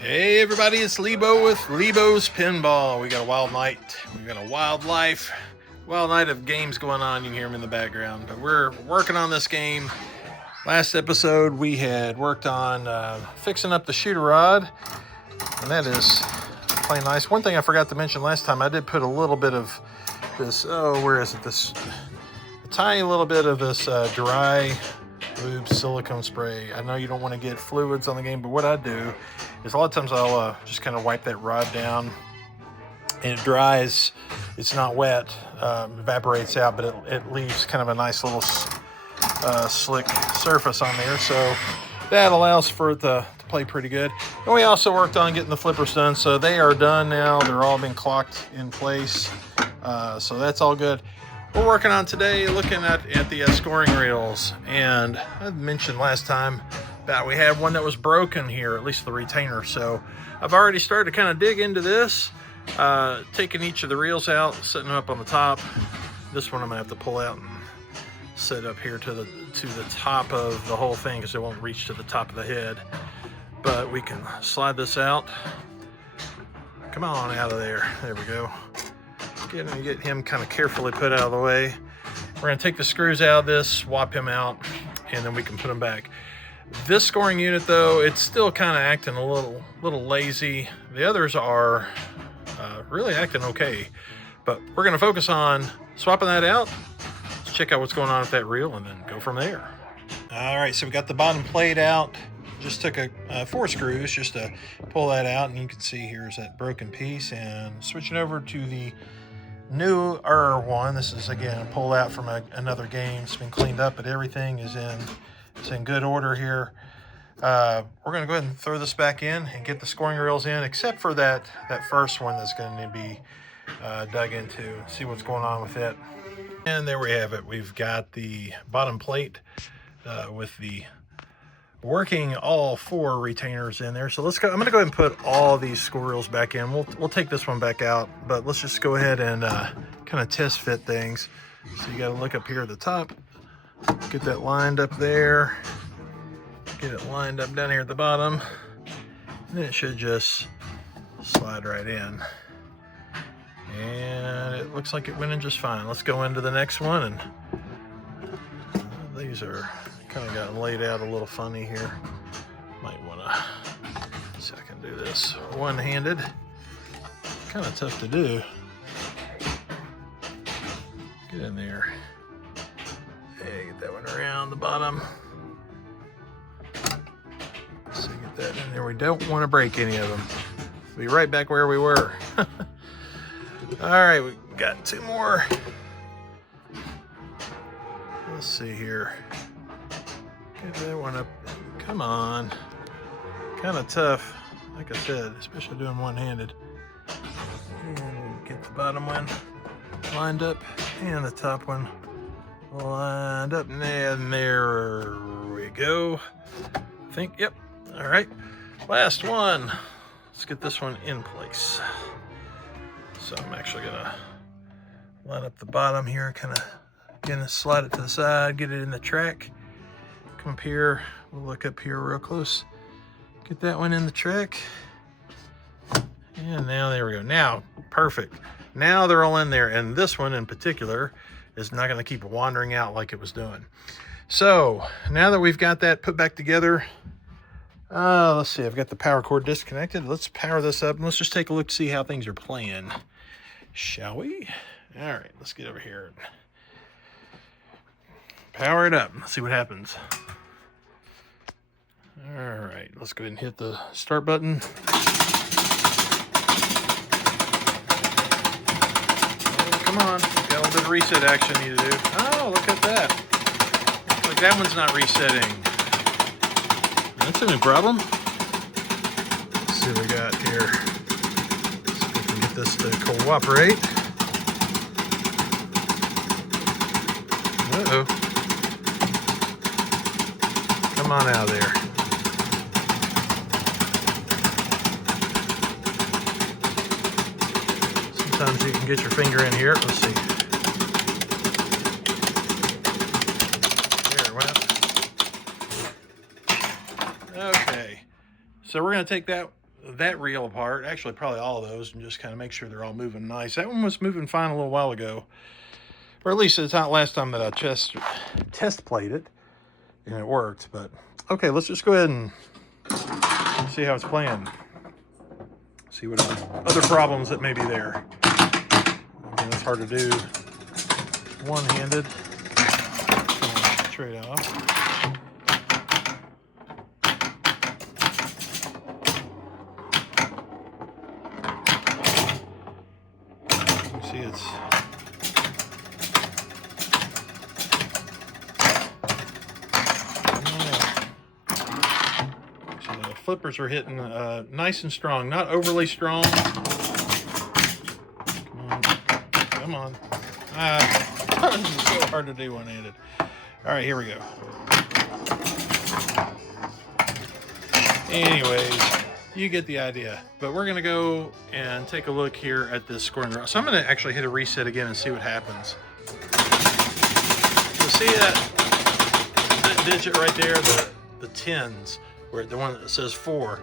Hey everybody, it's Lebo with Lebo's Pinball. We got a wild night. We got a wild night of games going on. You can hear them in the background. But we're working on this game. Last episode we had worked on fixing up the shooter rod, and that is playing nice. One thing I forgot to mention last time, I did put a little bit of this. Oh, where is it? A tiny little bit of this dry lube silicone spray. I know you don't want to get fluids on the game, but what I do is a lot of times I'll just kind of wipe that rod down, and it dries. It's not wet, evaporates out, but it leaves kind of a nice little slick surface on there. So that allows for it to play pretty good. And we also worked on getting the flippers done, so they are done now. They're all been clocked in place, so that's all good. We're working on today, looking at the scoring reels, and I mentioned last time that we had one that was broken here, at least the retainer. So I've already started to kind of dig into this, taking each of the reels out, setting them up on the top. This one I'm gonna have to pull out and set up here to the top of the whole thing because it won't reach to the top of the head. But we can slide this out. Come on out of there. There we go. Get him kind of carefully put out of the way. We're gonna take the screws out of this, swap him out, and then we can put him back. This scoring unit though, it's still kind of acting a little lazy. The others are really acting okay, but we're gonna focus on swapping that out. Let's check out what's going on with that reel and then go from there. All right, so we got the bottom plate out. Just took 4 screws just to pull that out, and you can see here's that broken piece. And switching over to the newer one. This is again pulled out from another game. It's been cleaned up, but everything is in good order here. We're going to go ahead and throw this back in and get the scoring reels in, except for that first one that's going to be dug into. See what's going on with it. And there we have it. We've got the bottom plate with the working all 4 retainers in there. So let's go. I'm going to go ahead and put all these score reels back in. We'll take this one back out, but let's just go ahead and kind of test fit things. So you got to look up here at the top, get that lined up there, get it lined up down here at the bottom, and then it should just slide right in. And it looks like it went in just fine. Let's go into the next one, and these are kind of got laid out a little funny here. Might want to see if I can do this one-handed. Kind of tough to do. Get in there. Hey, get that one around the bottom. So get that in there. We don't want to break any of them. We'll be right back where we were. All right, we got 2 more. Let's see here. Get that one up. Come on. Kind of tough, like I said, especially doing one-handed. And get the bottom one lined up and the top one lined up. And there we go. I think, yep. All right. Last one. Let's get this one in place. So I'm actually gonna line up the bottom here, kind of again slide it to the side, get it in the track. Come up here, we'll look up here real close. Get that one in the track. And now there we go. Now, perfect. Now they're all in there, and this one in particular is not gonna keep wandering out like it was doing. So now that we've got that put back together, let's see, I've got the power cord disconnected. Let's power this up and let's just take a look to see how things are playing. Shall we? All right, let's get over here. Power it up. Let's see what happens. All right, let's go ahead and hit the start button. Oh, come on, got a little bit of reset action you need to do. Oh, look at that. Looks like that one's not resetting. That's a new problem. Let's see what we got here. See if we can get this to cooperate. Uh-oh. Come on out of there. Sometimes you can get your finger in here. Let's see. There it went. Okay. So we're going to take that that reel apart, actually probably all of those, and just kind of make sure they're all moving nice. That one was moving fine a little while ago, or at least it's not last time that I test played it and it worked. But okay, let's just go ahead and see how it's playing. See what other problems that may be there. Again, it's hard to do one-handed. Trade off. You see it's flippers are hitting nice and strong, not overly strong. Come on. It's so hard to do one-handed. All right, here we go. Anyways, you get the idea. But we're gonna go and take a look here at this scoring row. So I'm gonna actually hit a reset again and see what happens. So see that digit right there, the tens, where the one that says 4,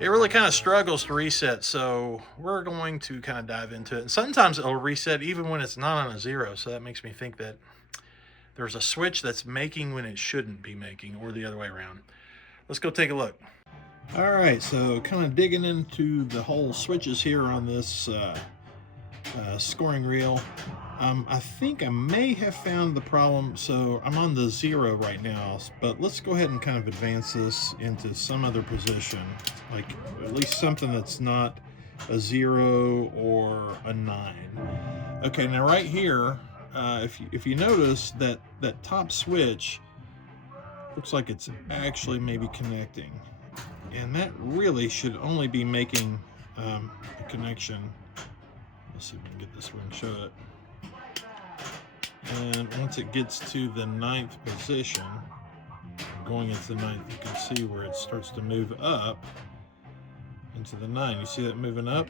it really kind of struggles to reset. So we're going to kind of dive into it. And sometimes it'll reset even when it's not on a 0. So that makes me think that there's a switch that's making when it shouldn't be making, or the other way around. Let's go take a look. All right, so kind of digging into the whole switches here on this scoring reel. I think I may have found the problem. So I'm on the 0 right now, but let's go ahead and kind of advance this into some other position, like at least something that's not a 0 or a 9. Okay, now right here, if you notice that top switch looks like it's actually maybe connecting, and that really should only be making a connection. Let's see if we can get this one and show it. And once it gets to the 9th position, going into the 9th, you can see where it starts to move up into the 9. You see that moving up?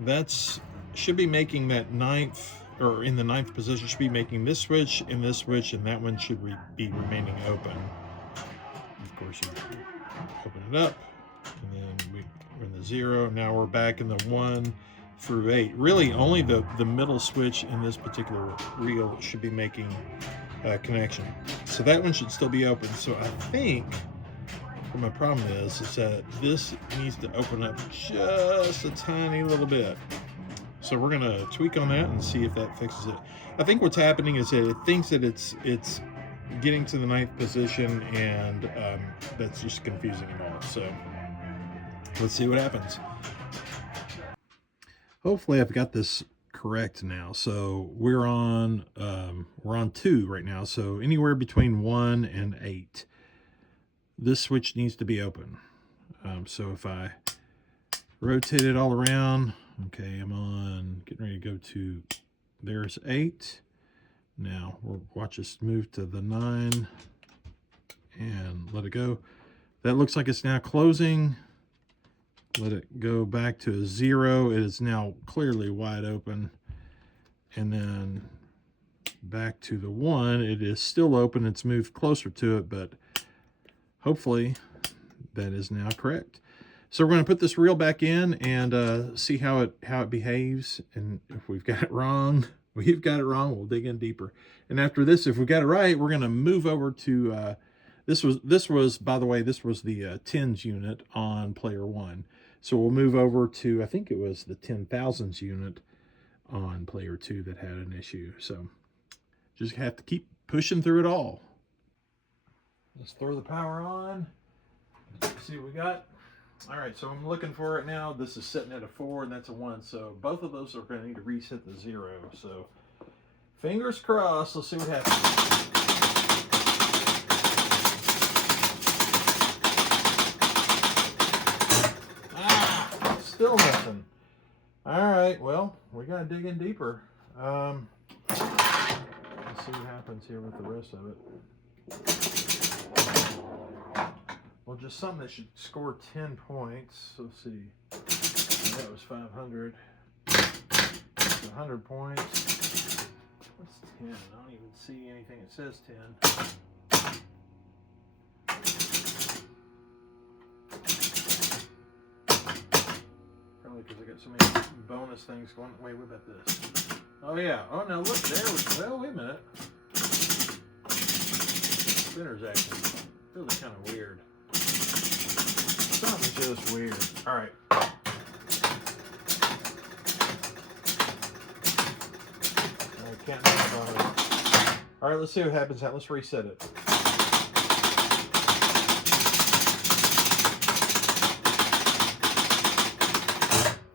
That's should be making that 9th, or in the 9th position, should be making this switch, and that one should be remaining open. Of course, you open it up, and then we're in the 0. Now we're back in the 1 through 8. Really, only the middle switch in this particular reel should be making a connection. So that one should still be open. So I think what my problem is that this needs to open up just a tiny little bit. So we're gonna tweak on that and see if that fixes it. I think what's happening is that it thinks that it's getting to the 9th position, and that's just confusing it all. So let's see what happens. Hopefully I've got this correct now. So we're on 2 right now. So anywhere between 1 and 8, this switch needs to be open. So if I rotate it all around, okay, I'm on, getting ready to go to, there's 8. Now we'll watch this move to the 9 and let it go. That looks like it's now closing. Let it go back to a 0. It is now clearly wide open. And then back to the 1. It is still open. It's moved closer to it, but hopefully that is now correct. So we're going to put this reel back in and see how it behaves. And if we've got it wrong, we'll dig in deeper. And after this, if we got it right, we're going to move over to this was by the way, this was the tens unit on player 1. So we'll move over to, I think it was the 10,000s unit on player 2 that had an issue. So just have to keep pushing through it all. Let's throw the power on. See what we got. All right, so I'm looking for it now. This is sitting at a 4 and that's a 1. So both of those are going to need to reset to 0. So fingers crossed. Let's see what happens. Still nothing. All right, well, we got to dig in deeper. Let's see what happens here with the rest of it. Well, just something that should score 10 points. Let's see. That was 500. That's 100 points. What's 10? I don't even see anything that says 10. got so many bonus things going. Wait, what about this? Oh yeah. Oh no, look there. Well, wait a minute. Spinner's acting really kind of weird. Something's just weird. All right. I can't move on it. All right, let's see what happens. Let's reset it.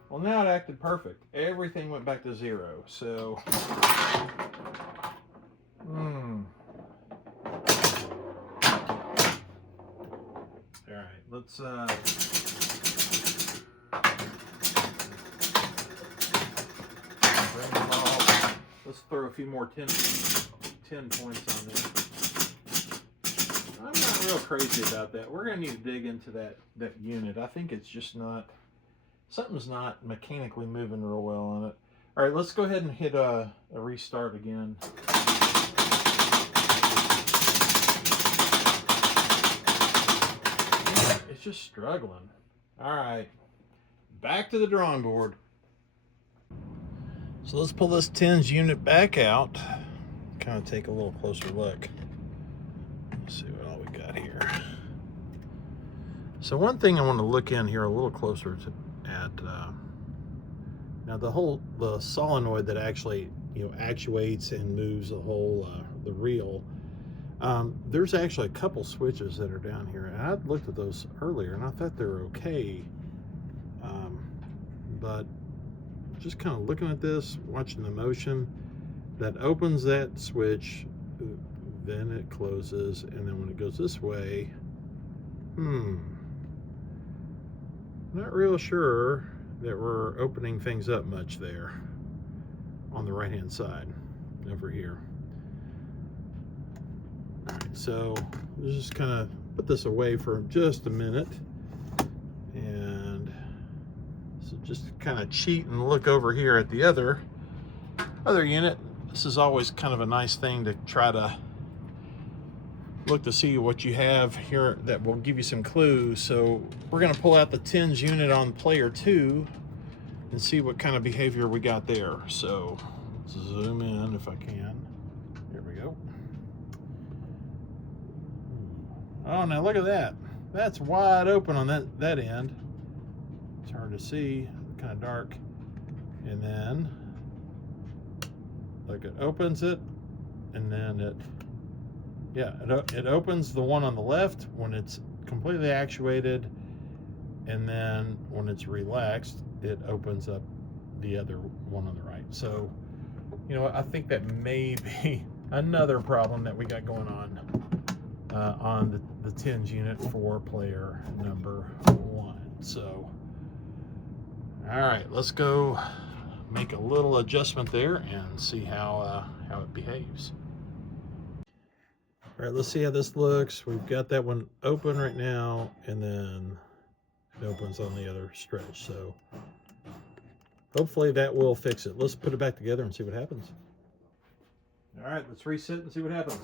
Well, now it acted perfect. Everything went back to 0. So, All right, let's bring them off. Let's throw a few more 10 points on there. I'm not real crazy about that. We're going to need to dig into that unit. I think it's just not, something's not mechanically moving real well on it. All right, let's go ahead and hit a restart again. It's just struggling. All right, back to the drawing board. So let's pull this tens unit back out. Kind of take a little closer look. Let's see what all we got here. So one thing I want to look in here a little closer at now the solenoid that actually actuates and moves the whole the reel. There's actually a couple switches that are down here, and I looked at those earlier and I thought they were okay, but just kind of looking at this, watching the motion, that opens that switch, then it closes, and then when it goes this way, not real sure that we're opening things up much there on the right hand side over here. All right, so let's just kind of put this away for just a minute, and so just kind of cheat and look over here at the other unit. This is always kind of a nice thing to try to look to see what you have here that will give you some clues. So we're going to pull out the tens unit on player 2 and see what kind of behavior we got there. So let's zoom in if I can. There we go. Oh, now look at that. That's wide open on that end. It's hard to see, kind of dark. And then like it opens it, and then it opens the one on the left when it's completely actuated, and then when it's relaxed, it opens up the other one on the right. So, I think that may be another problem that we got going on the tens unit for player number 1. So, all right, let's go make a little adjustment there and see how it behaves. All right, let's see how this looks. We've got that one open right now, and then it opens on the other stretch. So hopefully that will fix it. Let's put it back together and see what happens. All right, let's reset and see what happens.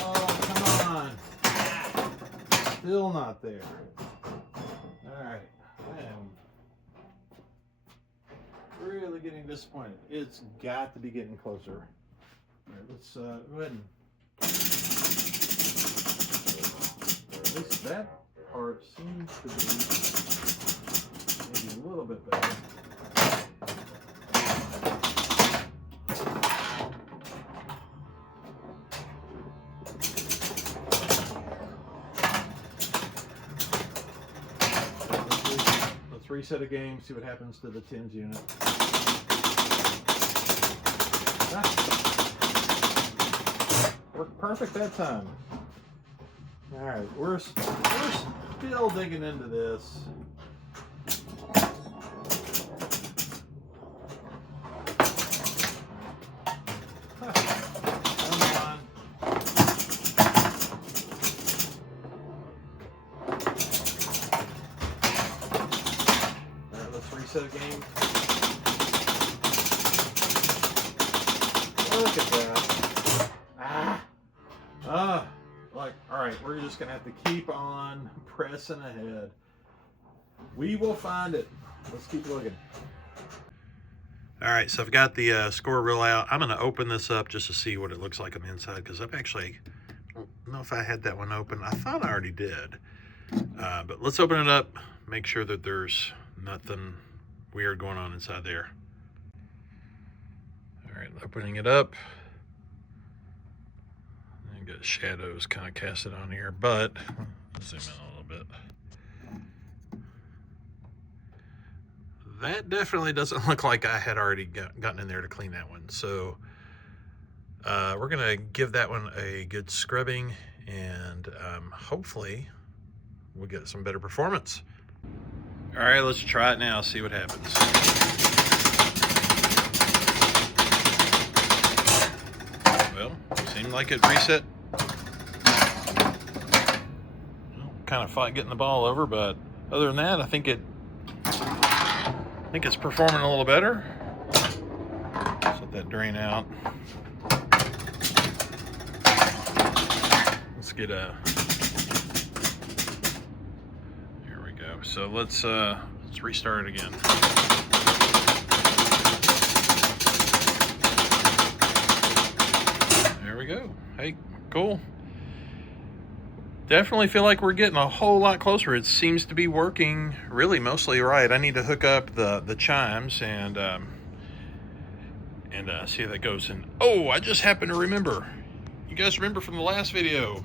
Oh, come on. Still not there. All right, I am really getting disappointed. It's got to be getting closer. All right, let's go ahead and, or at least that part seems to be maybe a little bit better. Reset a game, see what happens to the tens unit. Worked perfect that time. All right, we're still digging into this. Reset a game. Look at that. Like, all right, we're just gonna have to keep on pressing ahead. We will find it. Let's keep looking. All right, so I've got the score reel out. I'm gonna open this up just to see what it looks like on the inside, because I've actually, I don't know if I had that one open. I thought I already did. But let's open it up, make sure that there's nothing weird going on inside there. All right, opening it up. And get shadows kind of casted on here, but let's zoom in a little bit. That definitely doesn't look like I had already gotten in there to clean that one. So we're gonna give that one a good scrubbing, and hopefully we'll get some better performance. All right, let's try it now, see what happens. Well, seemed like it reset. Kind of fight getting the ball over, but other than that, I think it's performing a little better. Let's let that drain out. Let's get a. Here we go. So let's restart it again. There we go. Hey, cool. Definitely feel like we're getting a whole lot closer. It seems to be working really mostly right. I need to hook up the chimes and see how that goes. And oh, I just happened to remember. You guys remember from the last video?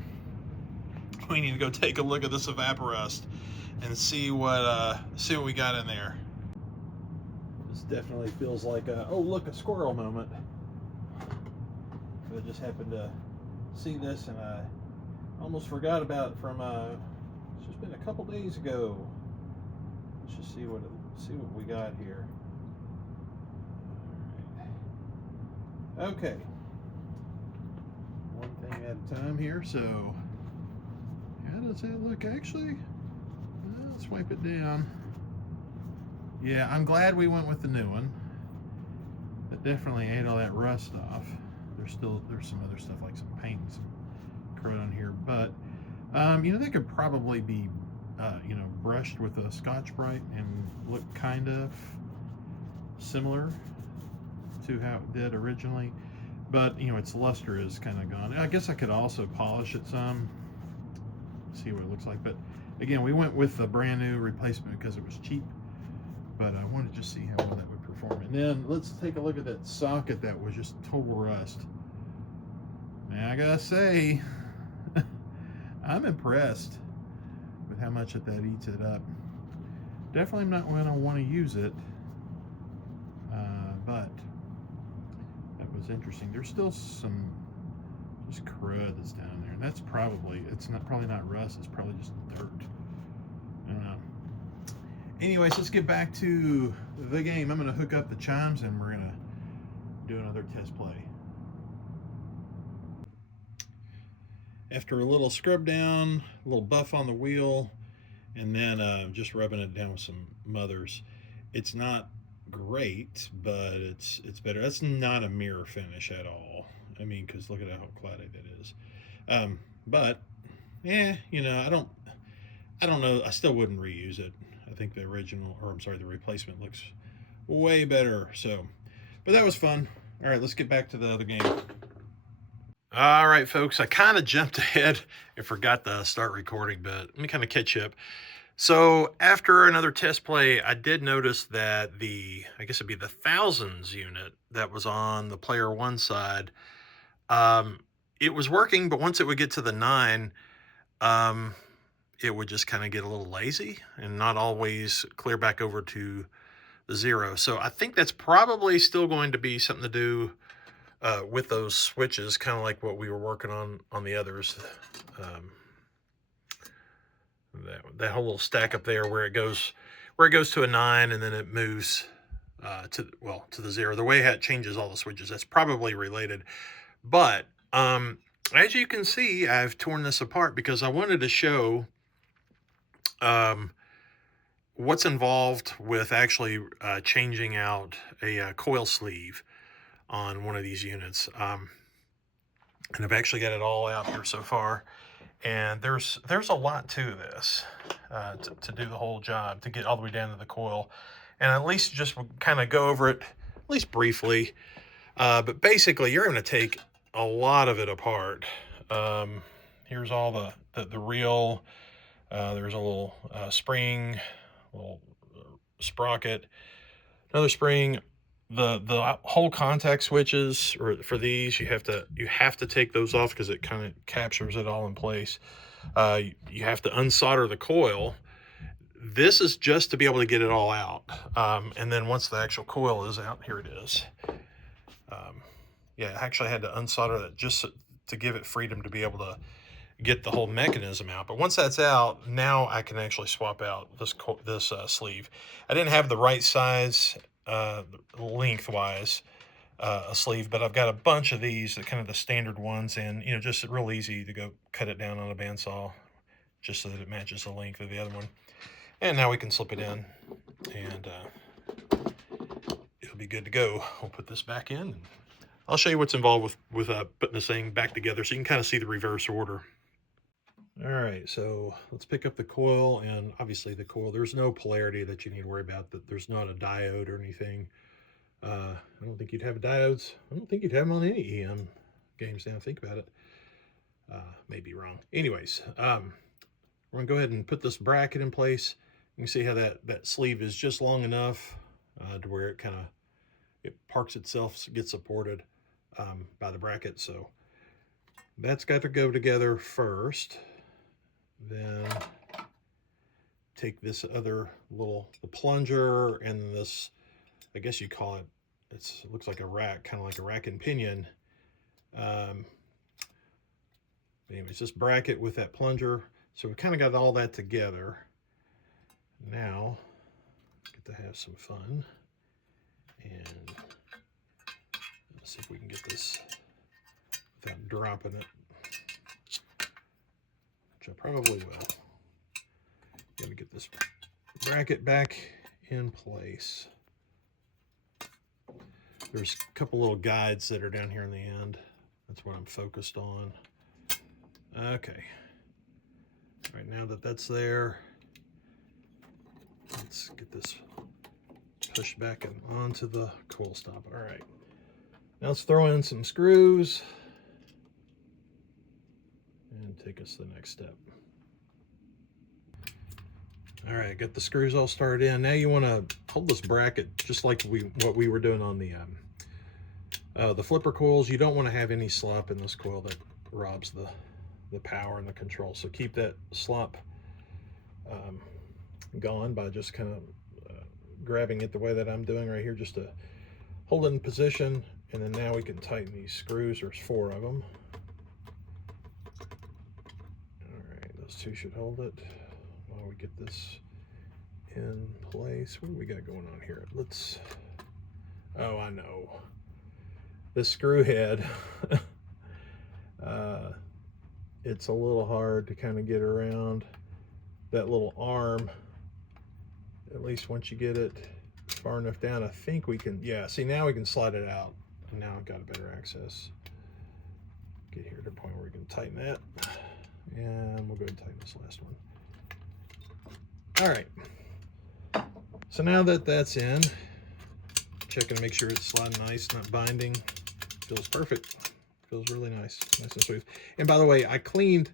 We need to go take a look at this evaporust and see what we got in there. This definitely feels like a oh look, a squirrel moment. I just happened to see this and I almost forgot about it from it's just been a couple days ago. Let's just see what we got here. All right. Okay, one thing at a time here. So how does that look? Actually, let's wipe it down. Yeah, I'm glad we went with the new one. That definitely ate all that rust off. There's some other stuff like some paint and some corrode on here, but you know, they could probably be you know, brushed with a Scotch-Brite and look kind of similar to how it did originally, but you know, its luster is kind of gone. I guess I could also polish it some, see what it looks like, but again, we went with the brand new replacement because it was cheap, but I wanted to just see how well that would perform. And then let's take a look at that socket that was just total rust. Now I gotta say, I'm impressed with how much that eats it up. Definitely not when I want to use it, but that was interesting. There's still some just crud that's down there, and that's probably probably not rust. It's probably just dirt. I don't know. Anyways, let's get back to the game. I'm gonna hook up the chimes and we're gonna do another test play. After a little scrub down, a little buff on the wheel, and then just rubbing it down with some mothers, it's not great, but it's better. That's not a mirror finish at all. I mean, because look at how cloudy that is. But yeah, you know, I don't know. I still wouldn't reuse it. I think the replacement looks way better. So, but that was fun. All right, let's get back to the other game. All right, folks, I kind of jumped ahead and forgot to start recording, but let me kind of catch up. So after another test play, I did notice that I guess it'd be the thousands unit that was on the player one side, it was working, but once it would get to the 9, it would just kind of get a little lazy and not always clear back over to the 0. So I think that's probably still going to be something to do with those switches, kind of like what we were working on the others. That whole little stack up there where it goes to a 9 and then it moves to the 0. The way it changes all the switches, that's probably related. But as you can see, I've torn this apart because I wanted to show what's involved with actually changing out a coil sleeve on one of these units. And I've actually got it all out here so far. And there's a lot to this to do the whole job, to get all the way down to the coil. And at least just kind of go over it, at least briefly. But basically, you're going to take a lot of it apart. Here's all the reel. There's a little spring, little sprocket, another spring. The whole contact switches, or for these, you have to take those off because it kind of captures it all in place. You have to unsolder the coil. This is just to be able to get it all out. And then once the actual coil is out, here it is. Yeah, I actually had to unsolder that just to give it freedom to be able to get the whole mechanism out. But once that's out, now I can actually swap out this sleeve. I didn't have the right size lengthwise a sleeve, but I've got a bunch of these, kind of the standard ones, and just real easy to go cut it down on a bandsaw just so that it matches the length of the other one. And now we can slip it in, and it'll be good to go. We'll put this back in. I'll show you what's involved with putting this thing back together so you can kind of see the reverse order. All right, so let's pick up the coil, and obviously the coil, there's no polarity that you need to worry about, that there's not a diode or anything. I don't think you'd have diodes. I don't think you'd have them on any EM games now, think about it. Maybe wrong. Anyways, we're gonna go ahead and put this bracket in place. You can see how that sleeve is just long enough to where it parks itself, gets supported by the bracket. So that's got to go together first. Then take this other the plunger and this, I guess you call it, it looks like a rack, kind of like a rack and pinion. Anyways, this bracket with that plunger. So we kind of got all that together. Now, get to have some fun. And let's see if we can get this without dropping it, which I probably will. Got to get this bracket back in place. There's a couple little guides that are down here in the end. That's what I'm focused on. Okay. All right, now that that's there, let's get this pushed back and onto the coil stop. All right. Now let's throw in some screws and take us to the next step. All right, got the screws all started in. Now you want to hold this bracket just like what we were doing on the flipper coils. You don't want to have any slop in this coil that robs the power and the control. So keep that slop gone by just kind of grabbing it the way that I'm doing right here, just to hold it in position. And then now we can tighten these screws. There's 4 of them. All right, those 2 should hold it while we get this in place. What do we got going on here? Oh, I know. The screw head, it's a little hard to kind of get around that little arm. At least once you get it far enough down, I think we can, yeah, see, now we can slide it out. And now I've got a better access. Get here to the point where we can tighten that. And we'll go ahead and tighten this last one. All right. So now that that's in, checking to make sure it's sliding nice, not binding. Feels perfect. Feels really nice and smooth. And by the way, I cleaned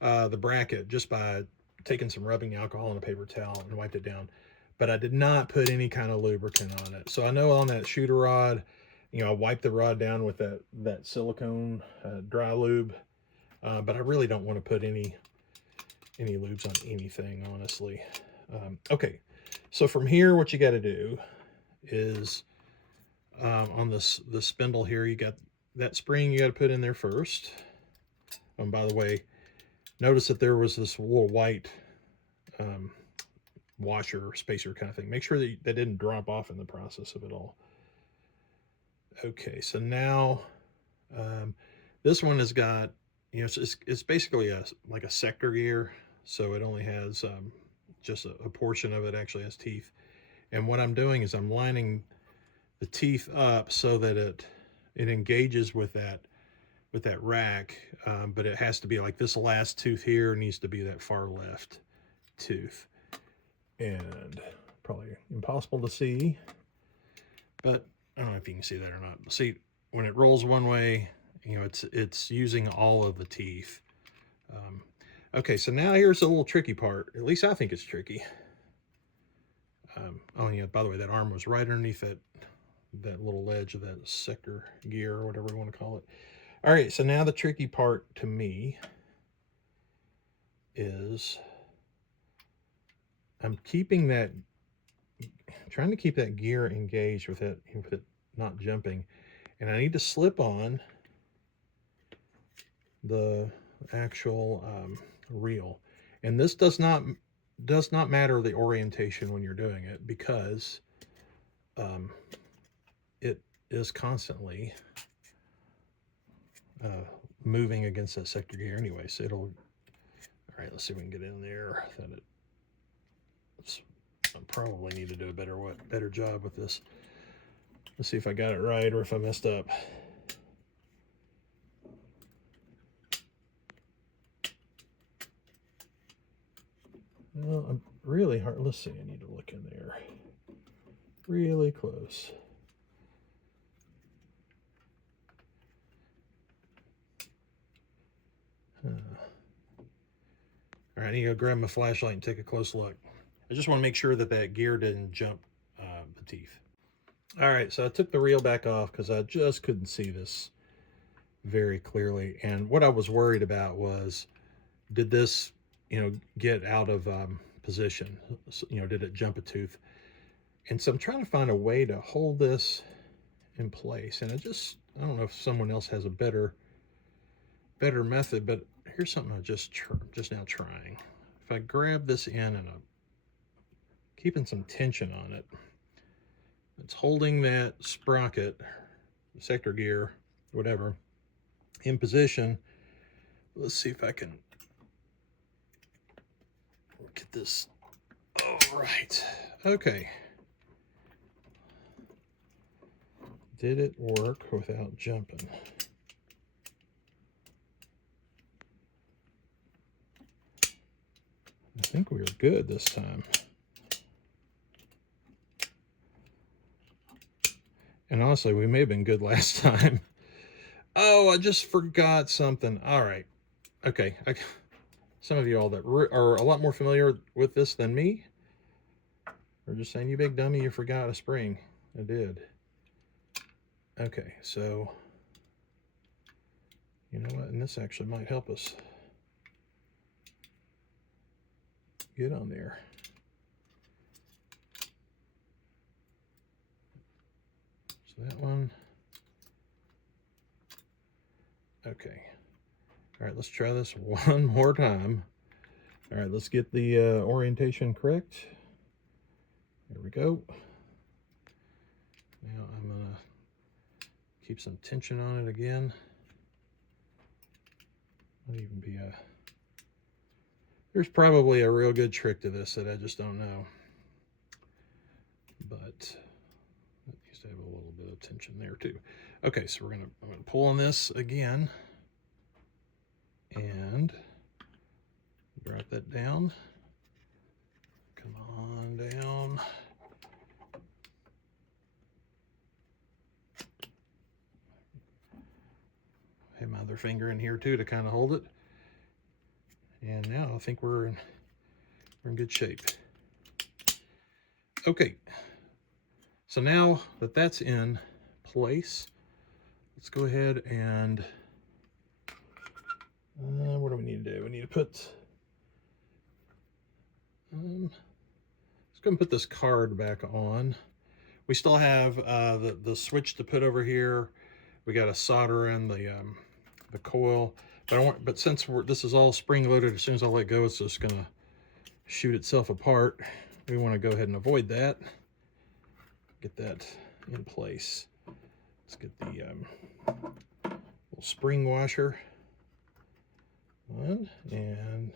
the bracket just by taking some rubbing alcohol and a paper towel and wiped it down. But I did not put any kind of lubricant on it. So I know on that shooter rod, I wiped the rod down with that silicone dry lube. But I really don't want to put any lubes on anything, honestly. Okay, so from here, what you got to do is on the spindle here, you got that spring you got to put in there first. By the way, notice that there was this little white washer or spacer kind of thing. Make sure that that didn't drop off in the process of it all. Okay, so now this one has got, it's basically like a sector gear, so it only has just a portion of it actually has teeth. And what I'm doing is I'm lining the teeth up so that it engages with that with that rack, but it has to be like this last tooth here needs to be that far left tooth. And probably impossible to see, but I don't know if you can see that or not. See, when it rolls one way, you know, it's using all of the teeth. Okay, so now here's the little tricky part. At least I think it's tricky. Oh yeah, by the way, that arm was right underneath that little ledge of that sector gear, or whatever you want to call it. All right, so now the tricky part to me is I'm trying to keep that gear engaged with it not jumping, and I need to slip on the actual reel. And this does not matter the orientation when you're doing it, because it is constantly moving against that sector gear anyway. So it'll, all right, let's see if we can get in there. I probably need to do a better job with this. Let's see if I got it right or if I messed up. Well, I'm really hard. Let's see, I need to look in there really close. All right, I need to go grab my flashlight and take a close look. I just want to make sure that gear didn't jump the teeth. All right, so I took the reel back off because I just couldn't see this very clearly. And what I was worried about was, did this, you know, get out of position? You know, did it jump a tooth? And so I'm trying to find a way to hold this in place. And I don't know if someone else has a better method, but here's something I just now trying. If I grab this in and I'm keeping some tension on it, it's holding that sprocket, sector gear, whatever, in position. Let's see if I can get this. All right. Okay. Did it work without jumping? I think we were good this time. And honestly, we may have been good last time. Oh, I just forgot something. All right. Okay. Some of you all that are a lot more familiar with this than me are just saying, you big dummy, you forgot a spring. I did. Okay, so you know what? And this actually might help us get on there. So that one. Okay. All right, let's try this one more time. All right, let's get the orientation correct. There we go. Now I'm gonna keep some tension on it again. Might even be there's probably a real good trick to this that I just don't know. But it needs to have a little bit of tension there too. Okay, so I'm gonna pull on this again and drop that down. Come on down. Have my other finger in here too to kind of hold it. And now I think we're in good shape. Okay, so now that that's in place, let's go ahead and what do we need to do? We need to put let's go and put this card back on. We still have the switch to put over here. We got to solder in the coil, but since this is all spring loaded, as soon as I let go, it's just gonna shoot itself apart. We want to go ahead and avoid that. Get that in place. Let's get the little spring washer on and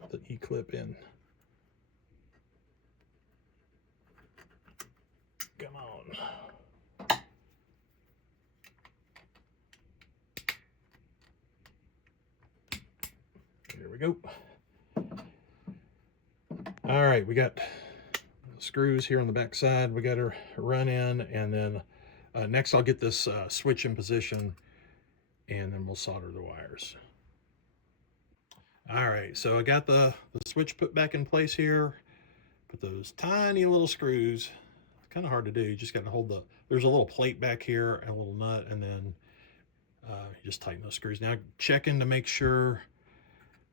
put the E-clip in. Come on. Here we go. All right, we got screws here on the back side we got to run in, and then next I'll get this switch in position, and then we'll solder the wires. All right, so I got the switch put back in place here. Put those tiny little screws, kind of hard to do, you just got to hold there's a little plate back here and a little nut, and then you just tighten those screws. Now check in to make sure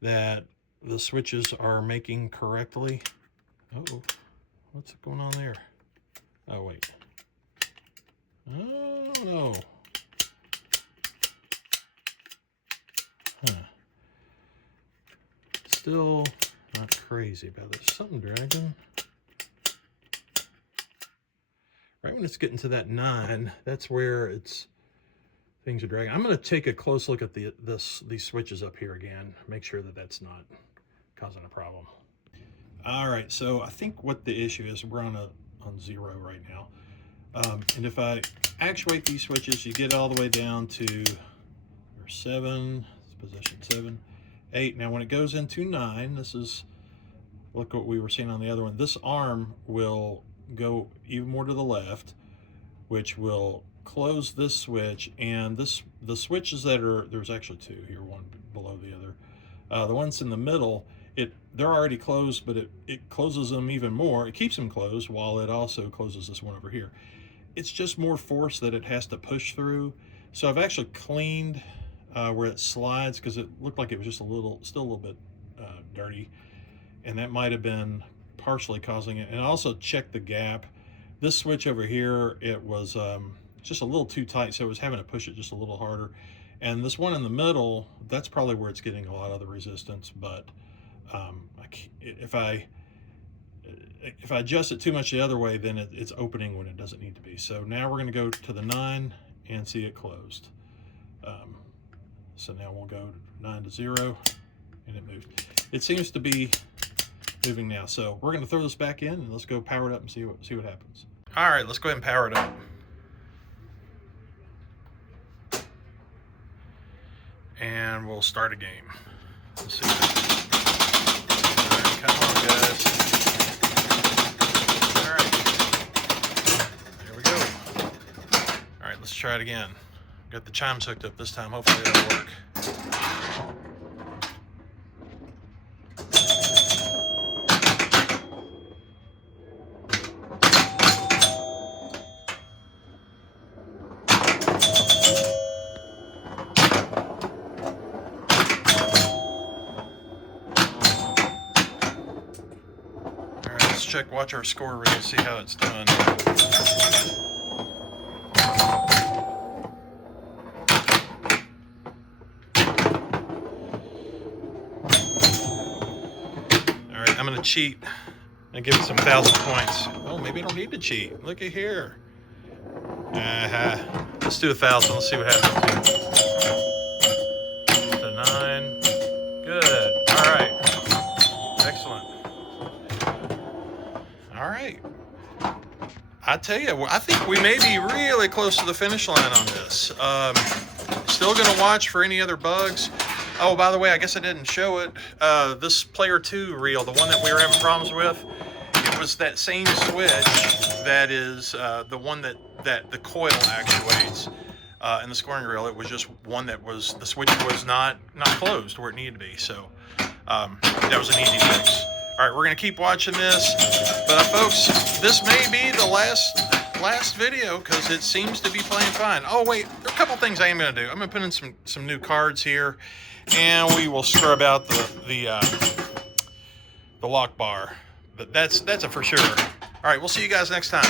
that the switches are making correctly. Uh-oh, what's going on there? Oh, wait. Oh, no. Huh. Still not crazy about this. Something dragging. Right when it's getting to that 9, that's where things are dragging. I'm going to take a close look at these switches up here again. Make sure that that's not causing a problem. All right, so I think what the issue is, we're on 0 right now. And if I actuate these switches, you get all the way down to 7, position 7, 8. Now when it goes into 9, this is, look what we were seeing on the other one. This arm will go even more to the left, which will close this switch, and the switches that are, there's actually 2 here, one below the other. The ones in the middle, they're already closed, but it closes them even more. It keeps them closed while it also closes this one over here. It's just more force that it has to push through. So I've actually cleaned where it slides, because it looked like it was just still a little bit dirty, and that might have been partially causing it. And I also checked the gap. This switch over here, it was just a little too tight, so it was having to push it just a little harder. And this one in the middle, that's probably where it's getting a lot of the resistance. But if I adjust it too much the other way, then it's opening when it doesn't need to be. So now we're going to go to the 9 and see it closed. So now we'll go 9 to 0, and it moved. It seems to be moving now. So we're going to throw this back in, and let's go power it up and see what happens. All right, let's go ahead and power it up. And we'll start a game. Let's see. All right, come on, guys. All right. There we go. All right, let's try it again. Got the chimes hooked up this time. Hopefully it'll work. Watch our score reel, see how it's done. All right, I'm going to cheat and give it some 1,000 points. Oh, maybe I don't need to cheat. Look at here. Let's do 1,000. Let's see what happens here. To 9. Good. All right. Excellent. All right. I tell you, I think we may be really close to the finish line on this. Still going to watch for any other bugs. Oh, by the way, I guess I didn't show it. This Player 2 reel, the one that we were having problems with, it was that same switch that is the one that the coil actuates in the scoring reel. It was just one that the switch was not closed where it needed to be. So that was an easy fix. All right, we're going to keep watching this. But folks, this may be the last video because it seems to be playing fine. Oh, wait, there are a couple things I am going to do. I'm going to put in some new cards here, and we will scrub out the lock bar. But that's a for sure. All right, we'll see you guys next time.